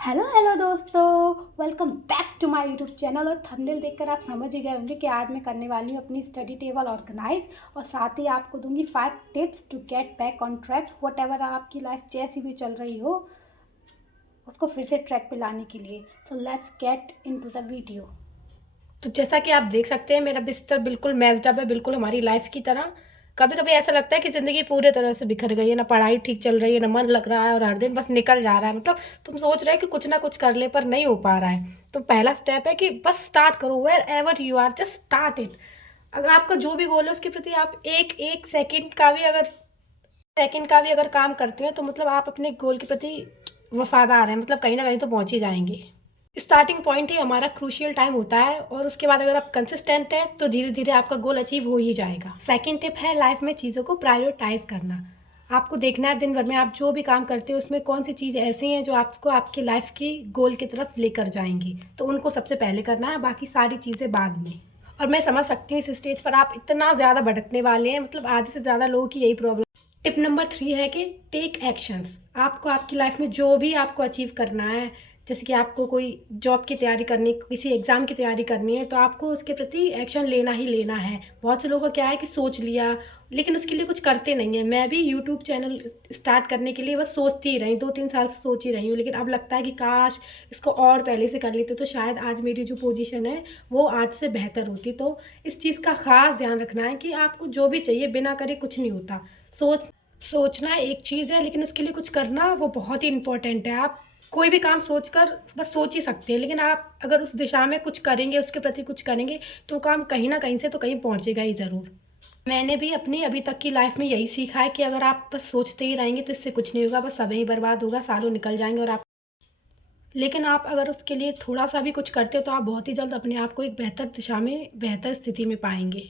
Hello hello दोस्तों, welcome back to my YouTube channel. और thumbnail देखकर आप समझ ही गए होंगे कि आज मैं करने वाली हूँ अपनी स्टडी टेबल ऑर्गेनाइज, और साथ ही आपको दूंगी 5 tips to get back on track. Whatever आपकी लाइफ जैसी भी चल रही हो, उसको फिर से ट्रैक पे लाने के लिए। So let's get into the video. तो जैसा कि आप देख सकते हैं, मेरा बिस्तर बिल्कुल मैस्ड अप है, बिल्कुल हमारी लाइफ की तरह। कभी कभी ऐसा लगता है कि ज़िंदगी पूरी तरह से बिखर गई है, ना पढ़ाई ठीक चल रही है, ना मन लग रहा है, और हर दिन बस निकल जा रहा है। मतलब तुम सोच रहे हो कि कुछ ना कुछ कर ले, पर नहीं हो पा रहा है। तो पहला स्टेप है कि बस स्टार्ट करो। Wherever you are, just start it. अगर आपका जो भी गोल है उसके प्रति आप एक एक सेकंड का भी अगर काम करते हैं, तो मतलब आप अपने गोल के प्रति वफादार हैं। मतलब कहीं ना कहीं तो पहुंच ही जाएंगे। स्टार्टिंग पॉइंट ही हमारा क्रूशियल टाइम होता है, और उसके बाद अगर आप कंसिस्टेंट हैं तो धीरे धीरे आपका गोल अचीव हो ही जाएगा। सेकंड टिप है लाइफ में चीज़ों को प्रायोरिटाइज करना। आपको देखना है दिन भर में आप जो भी काम करते हो उसमें कौन सी चीज़ ऐसी हैं जो आपको आपकी लाइफ की गोल की तरफ लेकर जाएंगी, तो उनको सबसे पहले करना है, बाकी सारी चीज़ें बाद में। और मैं समझ सकती हूँ इस स्टेज पर आप इतना ज़्यादा भटकने वाले हैं, मतलब आधे से ज़्यादा लोगों की यही प्रॉब्लम। टिप नंबर 3 है कि टेक एक्शंस। आपको आपकी लाइफ में जो भी आपको अचीव करना है, जैसे कि आपको कोई जॉब की तैयारी करनी, किसी एग्ज़ाम की तैयारी करनी है, तो आपको उसके प्रति एक्शन लेना ही लेना है। बहुत से लोगों का क्या है कि सोच लिया, लेकिन उसके लिए कुछ करते नहीं हैं। मैं भी यूट्यूब चैनल स्टार्ट करने के लिए बस सोचती ही रही, 2-3 साल से सोच ही रही हूँ, लेकिन अब लगता है कि काश इसको और पहले से कर लेते तो शायद आज मेरी जो पोजीशन है वो आज से बेहतर होती। तो इस चीज़ का ख़ास ध्यान रखना है कि आपको जो भी चाहिए बिना करे कुछ नहीं होता। सोचना एक चीज़ है, लेकिन उसके लिए कुछ करना वो बहुत ही इम्पोर्टेंट है। आप कोई भी काम सोचकर बस सोच ही सकते हैं, लेकिन आप अगर उस दिशा में कुछ करेंगे, उसके प्रति कुछ करेंगे, तो काम कहीं ना कहीं से तो कहीं पहुंचेगा ही ज़रूर। मैंने भी अपनी अभी तक की लाइफ में यही सीखा है कि अगर आप बस सोचते ही रहेंगे तो इससे कुछ नहीं होगा, बस समय ही बर्बाद होगा, सालों निकल जाएंगे। और आप लेकिन आप अगर उसके लिए थोड़ा सा भी कुछ करते हो तो आप बहुत ही जल्द अपने आप को एक बेहतर दिशा में, बेहतर स्थिति में पाएंगे।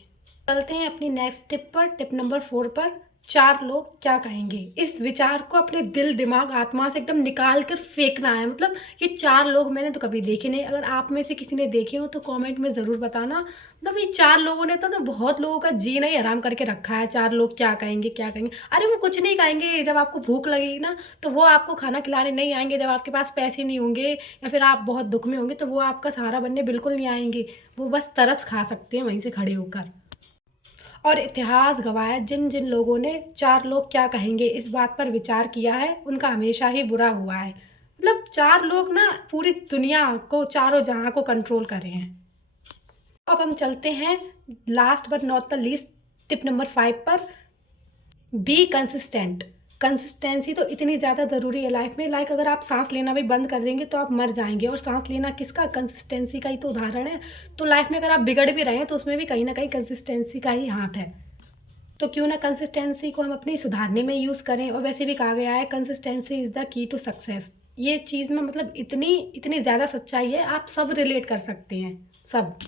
चलते हैं अपनी नेक्स्ट टिप पर, टिप नंबर 4 पर। 4 लोग क्या कहेंगे। इस विचार को अपने दिल, दिमाग, आत्मा से एकदम निकाल कर फेंकना है। मतलब ये 4 लोग मैंने तो कभी देखे नहीं। अगर आप में से किसी ने देखे हो तो कमेंट में ज़रूर बताना। मतलब ये 4 लोगों ने तो ना बहुत लोगों का जीना ही हराम करके रखा है। 4 लोग क्या कहेंगे, क्या कहेंगे। अरे वो कुछ नहीं कहेंगे। जब आपको भूख लगेगी ना, तो वो आपको खाना खिलाने नहीं आएंगे। जब आपके पास पैसे नहीं होंगे या फिर आप बहुत दुख में होंगे, तो वो आपका सहारा बनने बिल्कुल नहीं आएंगे। वो बस तरस खा सकते हैं वहीं से खड़े होकर। और इतिहास गवाह है, जिन जिन लोगों ने 4 लोग क्या कहेंगे इस बात पर विचार किया है, उनका हमेशा ही बुरा हुआ है। मतलब 4 लोग ना पूरी दुनिया को, चारों जहां को कंट्रोल कर रहे हैं। अब हम चलते हैं last but not the least, tip number 5 पर। Be consistent. कंसिस्टेंसी तो इतनी ज़्यादा ज़रूरी है लाइफ में। लाइक अगर आप सांस लेना भी बंद कर देंगे तो आप मर जाएंगे, और सांस लेना किसका, कंसिस्टेंसी का ही तो उदाहरण है। तो लाइफ में अगर आप बिगड़ भी रहे हैं तो उसमें भी कहीं ना कहीं कंसिस्टेंसी का ही हाथ है। तो क्यों ना कंसिस्टेंसी को हम अपनी सुधारने में यूज़ करें। और वैसे भी कहा गया है consistency is the key to success. ये चीज़ में मतलब इतनी इतनी ज़्यादा सच्चाई है, आप सब रिलेट कर सकते हैं, सब।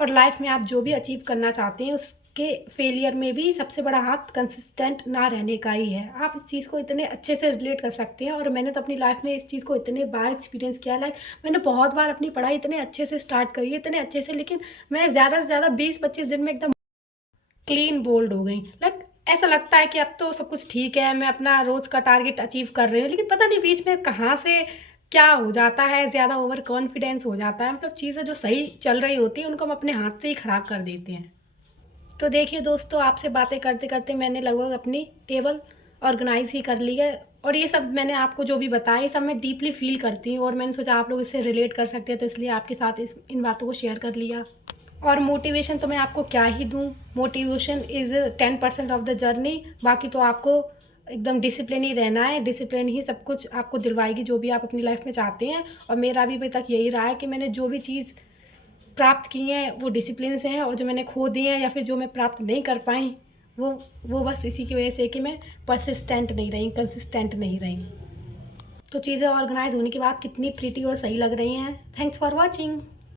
और लाइफ में आप जो भी अचीव करना चाहते हैं उसके फेलियर में भी सबसे बड़ा हाथ कंसिस्टेंट ना रहने का ही है। आप इस चीज़ को इतने अच्छे से रिलेट कर सकते हैं। और मैंने तो अपनी लाइफ में इस चीज़ को इतने बार एक्सपीरियंस किया। लाइक मैंने बहुत बार अपनी पढ़ाई इतने अच्छे से स्टार्ट करी है, इतने अच्छे से, लेकिन मैं ज़्यादा से ज़्यादा 20-25 दिन में एकदम क्लीन बोल्ड हो गई। लाइक ऐसा लगता है कि अब तो सब कुछ ठीक है, मैं अपना रोज़ का टारगेट अचीव कर रही हूँ, लेकिन पता नहीं बीच में कहाँ से क्या हो जाता है, ज़्यादा ओवर कॉन्फिडेंस हो जाता है। मतलब चीज़ें जो सही चल रही होती हैं उनको हम अपने हाथ से ही ख़राब कर देते हैं। तो देखिए दोस्तों, आपसे बातें करते करते मैंने लगभग अपनी टेबल ऑर्गेनाइज ही कर ली है। और ये सब मैंने आपको जो भी बताया, ये सब मैं डीपली फील करती हूँ, और मैंने सोचा आप लोग इससे रिलेट कर सकते हैं, तो इसलिए आपके साथ इन बातों को शेयर कर लिया। और मोटिवेशन तो मैं आपको क्या ही दूँ। Motivation is 10% of the journey. बाकी तो आपको एकदम डिसिप्लिन ही रहना है। डिसिप्लिन ही सब कुछ आपको दिलवाएगी जो भी आप अपनी लाइफ में चाहते हैं। और मेरा भी अभी तक यही रहा है कि मैंने जो भी चीज़ प्राप्त की हैं वो डिसिप्लिन से हैं, और जो मैंने खो दी हैं या फिर जो मैं प्राप्त नहीं कर पाई, वो बस इसी की वजह से कि मैं परसिस्टेंट नहीं रही, कंसिस्टेंट नहीं रही। तो चीज़ें ऑर्गेनाइज होने के बाद कितनी प्रीटी और सही लग रही हैं। Thanks for watching.